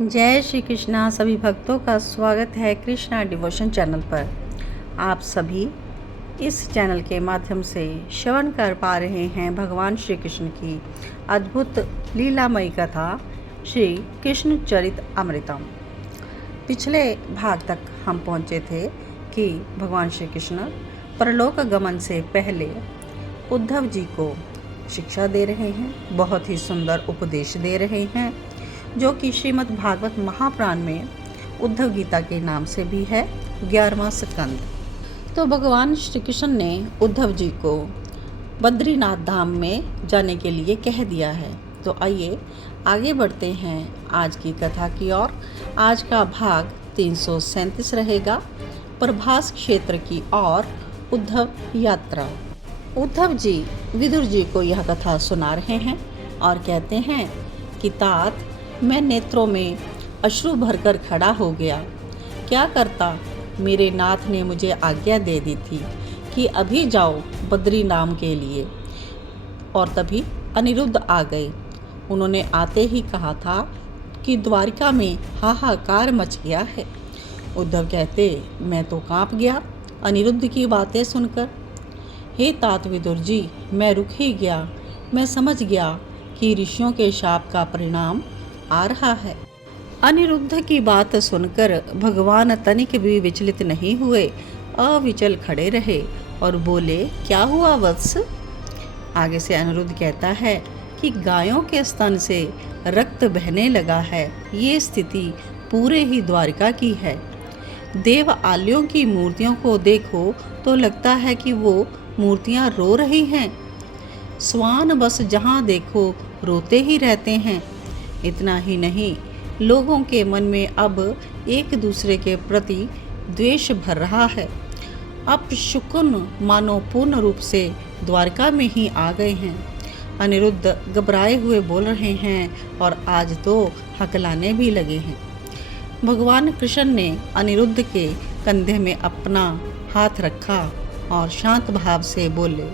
जय श्री कृष्णा। सभी भक्तों का स्वागत है कृष्णा डिवोशन चैनल पर। आप सभी इस चैनल के माध्यम से श्रवण कर पा रहे हैं भगवान श्री कृष्ण की अद्भुत लीलामयी कथा श्री कृष्ण चरित अमृतम। पिछले भाग तक हम पहुँचे थे कि भगवान श्री कृष्ण परलोक गमन से पहले उद्धव जी को शिक्षा दे रहे हैं, बहुत ही सुंदर उपदेश दे रहे हैं, जो कि श्रीमद् भागवत महापुराण में उद्धव गीता के नाम से भी है 11वां स्कंद। तो भगवान श्री कृष्ण ने उद्धव जी को बद्रीनाथ धाम में जाने के लिए कह दिया है। तो आइए आगे बढ़ते हैं आज की कथा की ओर। आज का भाग 337 रहेगा, प्रभास क्षेत्र की ओर उद्धव यात्रा। उद्धव जी विदुर जी को यह कथा सुना रहे हैं और कहते हैं कि तात, मैं नेत्रों में अश्रु भरकर खड़ा हो गया। क्या करता, मेरे नाथ ने मुझे आज्ञा दे दी थी कि अभी जाओ बद्री नाम के लिए। और तभी अनिरुद्ध आ गए। उन्होंने आते ही कहा था कि द्वारिका में हाहाकार मच गया है। उद्धव कहते, मैं तो कांप गया अनिरुद्ध की बातें सुनकर। हे तात विदुर जी, मैं रुक ही गया। मैं समझ गया कि ऋषियों के शाप का परिणाम आ रहा है। अनिरुद्ध की बात सुनकर भगवान तनिक भी विचलित नहीं हुए, अविचल खड़े रहे और बोले, क्या हुआ वत्स? आगे से अनिरुद्ध कहता है कि गायों के स्तन से रक्त बहने लगा है। ये स्थिति पूरे ही द्वारिका की है। देव आलियों की मूर्तियों को देखो तो लगता है कि वो मूर्तियां रो रही हैं। स्वान बस जहाँ देखो रोते ही रहते हैं। इतना ही नहीं, लोगों के मन में अब एक दूसरे के प्रति द्वेष भर रहा है। अब शुकुन मानो पूर्ण रूप से द्वारका में ही आ गए हैं। अनिरुद्ध घबराए हुए बोल रहे हैं और आज तो हकलाने भी लगे हैं। भगवान कृष्ण ने अनिरुद्ध के कंधे में अपना हाथ रखा और शांत भाव से बोले,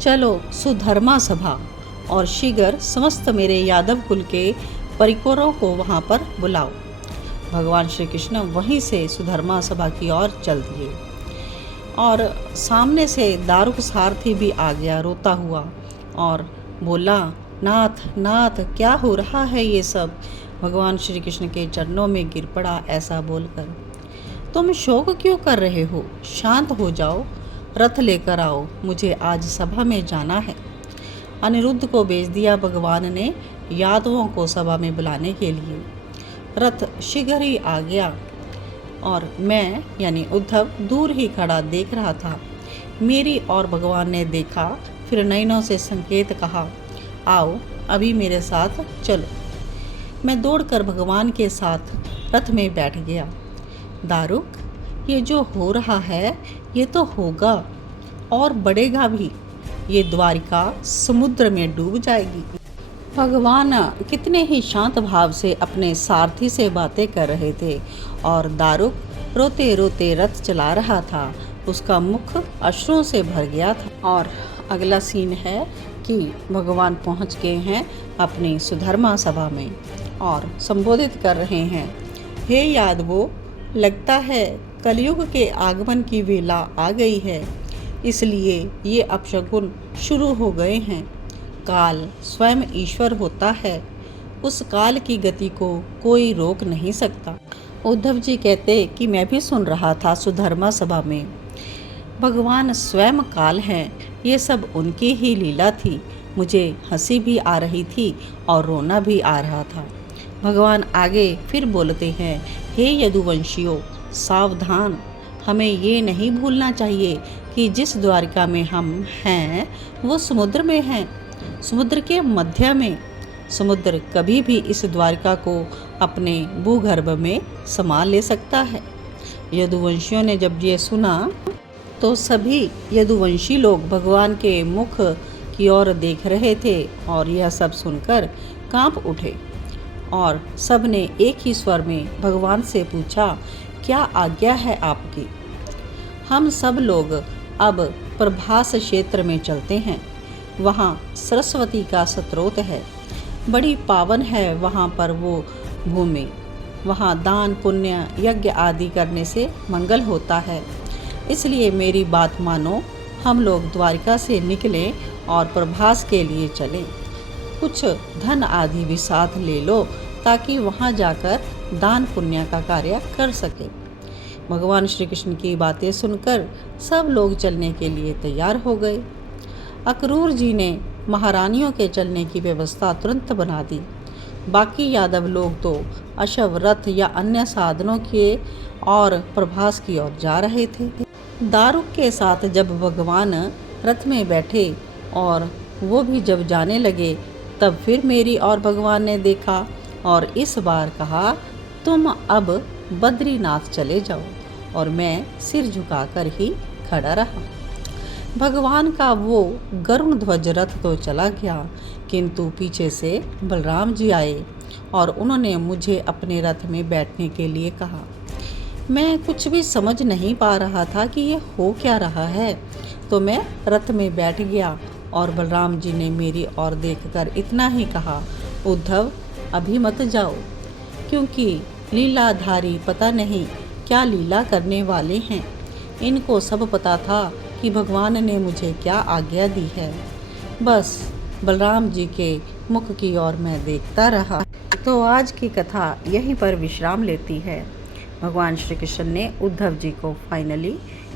चलो सुधर्मा सभा और शीघ्र समस्त मेरे यादव कुल के परिकोरों को वहाँ पर बुलाओ। भगवान श्री कृष्ण वहीं से सुधर्मा सभा की ओर चल दिए और सामने से दारुक सारथी भी आ गया रोता हुआ और बोला, नाथ नाथ, क्या हो रहा है ये सब? भगवान श्री कृष्ण के चरणों में गिर पड़ा ऐसा बोलकर, तुम शोक क्यों कर रहे हो? शांत हो जाओ, रथ लेकर आओ, मुझे आज सभा में जाना है। अनिरुद्ध को भेज दिया भगवान ने यादवों को सभा में बुलाने के लिए। रथ शीघ्र ही आ गया और मैं यानी उद्धव दूर ही खड़ा देख रहा था। मेरी और भगवान ने देखा, फिर नयनों से संकेत कहा, आओ अभी मेरे साथ चलो। मैं दौड़कर भगवान के साथ रथ में बैठ गया। दारुक, ये जो हो रहा है ये तो होगा और बढ़ेगा भी। ये द्वारिका समुद्र में डूब जाएगी। भगवान कितने ही शांत भाव से अपने सारथी से बातें कर रहे थे और दारुक रोते रोते रथ चला रहा था। उसका मुख अश्रुओं से भर गया था। और अगला सीन है कि भगवान पहुंच गए हैं अपनी सुधर्मा सभा में और संबोधित कर रहे हैं, हे यादवों, लगता है कलयुग के आगमन की वेला आ गई है, इसलिए ये अपशगुन शुरू हो गए हैं। काल स्वयं ईश्वर होता है, उस काल की गति को कोई रोक नहीं सकता। उद्धव जी कहते कि मैं भी सुन रहा था सुधर्मा सभा में। भगवान स्वयं काल हैं, ये सब उनकी ही लीला थी। मुझे हंसी भी आ रही थी और रोना भी आ रहा था। भगवान आगे फिर बोलते हैं, हे यदुवंशियों, सावधान, हमें ये नहीं भूलना चाहिए कि जिस द्वारिका में हम हैं वो समुद्र में हैं, समुद्र के मध्य में। समुद्र कभी भी इस द्वारिका को अपने भूगर्भ में समा ले सकता है। यदुवंशियों ने जब ये सुना तो सभी यदुवंशी लोग भगवान के मुख की ओर देख रहे थे और यह सब सुनकर कांप उठे और सब ने एक ही स्वर में भगवान से पूछा, क्या आज्ञा है आपकी? हम सब लोग अब प्रभास क्षेत्र में चलते हैं। वहाँ सरस्वती का स्रोत है, बड़ी पावन है वहाँ पर वो भूमि, वहाँ दान पुण्य यज्ञ आदि करने से मंगल होता है। इसलिए मेरी बात मानो, हम लोग द्वारिका से निकलें और प्रभास के लिए चलें। कुछ धन आदि भी साथ ले लो ताकि वहाँ जाकर दान पुण्य का कार्य कर सके। भगवान श्री कृष्ण की बातें सुनकर सब लोग चलने के लिए तैयार हो गए। अक्रूर जी ने महारानियों के चलने की व्यवस्था तुरंत बना दी। बाकी यादव लोग तो अश्व, रथ या अन्य साधनों के और प्रभास की ओर जा रहे थे। दारुक के साथ जब भगवान रथ में बैठे और वो भी जब जाने लगे, तब फिर मेरी और भगवान ने देखा और इस बार कहा, तुम अब बद्रीनाथ चले जाओ। और मैं सिर झुकाकर ही खड़ा रहा। भगवान का वो गरुण ध्वज रथ तो चला गया, किंतु पीछे से बलराम जी आए और उन्होंने मुझे अपने रथ में बैठने के लिए कहा। मैं कुछ भी समझ नहीं पा रहा था कि ये हो क्या रहा है, तो मैं रथ में बैठ गया और बलराम जी ने मेरी ओर देखकर इतना ही कहा, उद्धव अभी मत जाओ, क्योंकि लीलाधारी पता नहीं क्या लीला करने वाले हैं। इनको सब पता था कि भगवान ने मुझे क्या आज्ञा दी है। बस बलराम जी के मुख की ओर मैं देखता रहा। तो आज की कथा यहीं पर विश्राम लेती है। भगवान श्री कृष्ण ने उद्धव जी को फाइनली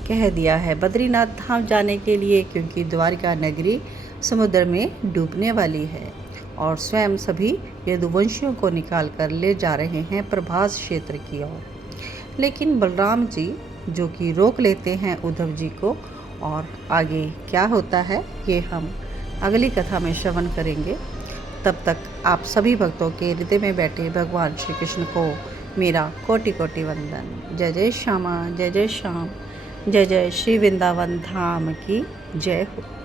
कह दिया है बद्रीनाथ धाम जाने के लिए, क्योंकि द्वारिका नगरी समुद्र में डूबने वाली है और स्वयं सभी यदुवंशियों को निकाल कर ले जा रहे हैं प्रभास क्षेत्र की ओर। लेकिन बलराम जी जो कि रोक लेते हैं उद्धव जी को, और आगे क्या होता है ये हम अगली कथा में श्रवण करेंगे। तब तक आप सभी भक्तों के हृदय में बैठे भगवान श्री कृष्ण को मेरा कोटि कोटि वंदन। जय जय श्यामा, जय जय श्याम, जय जय श्री वृंदावन धाम की जय हो।